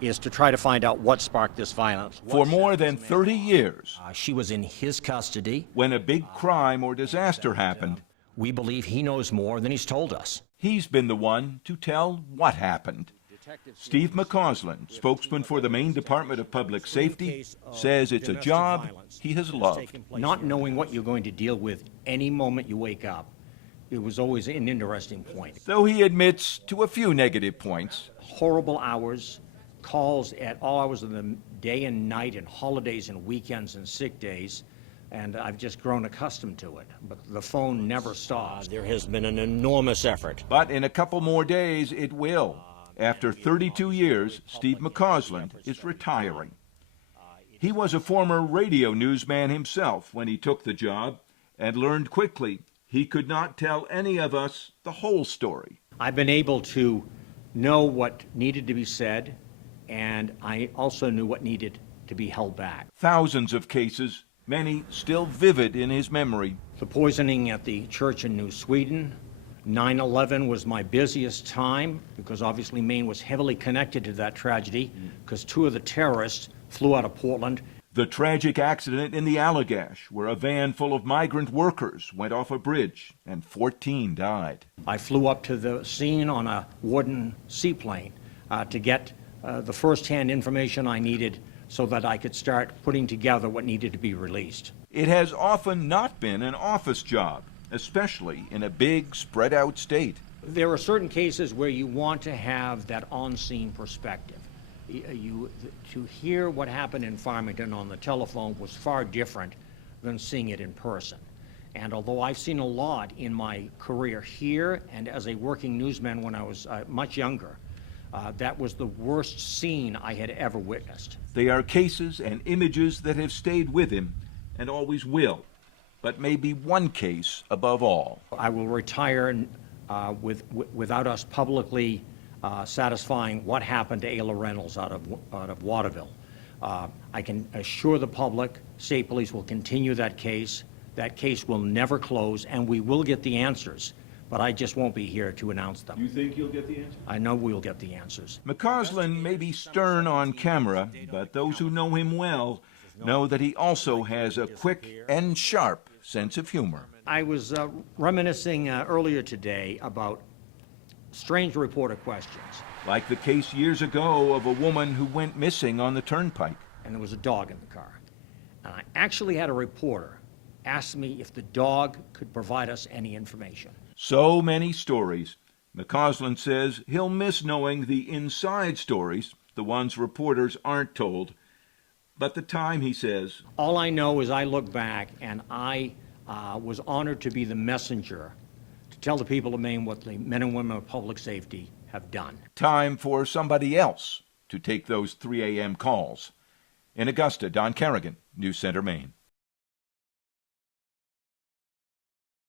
is to try to find out what sparked this violence. For more than 30 years, She was in his custody. when a big crime or disaster happened, We believe he knows more than he's told us. he's been the one to tell what happened. Steve Mccausland, spokesman for the Maine Department of Public Safety, says it's a job he has loved. Not knowing what you're going to deal with any moment you wake up, it was always an interesting point. Though he admits to a few negative points. Horrible hours, calls at all hours of the day and night, and holidays and weekends and sick days, and I've just grown accustomed to it. But the phone never stops. There has been an enormous effort. But in a couple more days, it will. After 32 years, Steve Mccausland is retiring. He was a former radio newsman himself when he took the job and learned quickly he could not tell any of us the whole story. I've been able to know what needed to be said, and I also knew what needed to be held back. Thousands of cases, many still vivid in his memory. The poisoning at the church in New Sweden. 9/11 was my busiest time because obviously Maine was heavily connected to that tragedy because two of the terrorists flew out of Portland. The tragic accident in the Allagash, where a van full of migrant workers went off a bridge and 14 died. I flew up to the scene on a wooden seaplane to get the first-hand information I needed so that I could start putting together what needed to be released. It has often not been an office job, especially in a big, spread-out state. There are certain cases where you want to have that on-scene perspective. To hear what happened in Farmington on the telephone was far different than seeing it in person. And although I've seen a lot in my career here and as a working newsman when I was much younger, that was the worst scene I had ever witnessed. They are cases and images that have stayed with him and always will, but maybe one case above all. I will retire without us publicly satisfying what happened to Ayla Reynolds out of Waterville. I can assure the public, State Police will continue that case. That case will never close, and we will get the answers. But I just won't be here to announce them. You think you'll get the answer? I know we'll get the answers. Mccausland may be stern on camera, but those who know him well know that he also has a quick and sharp sense of humor. I was reminiscing earlier today about strange reporter questions. Like the case years ago of a woman who went missing on the turnpike. And there was a dog in the car. And I actually had a reporter ask me if the dog could provide us any information. So many stories. Mccausland says he'll miss knowing the inside stories, the ones reporters aren't told. But the time, he says. All I know is I look back and I was honored to be the messenger to tell the people of Maine what the men and women of public safety have done. Time for somebody else to take those 3 a.m. calls. In Augusta, Don Kerrigan, News Center, Maine.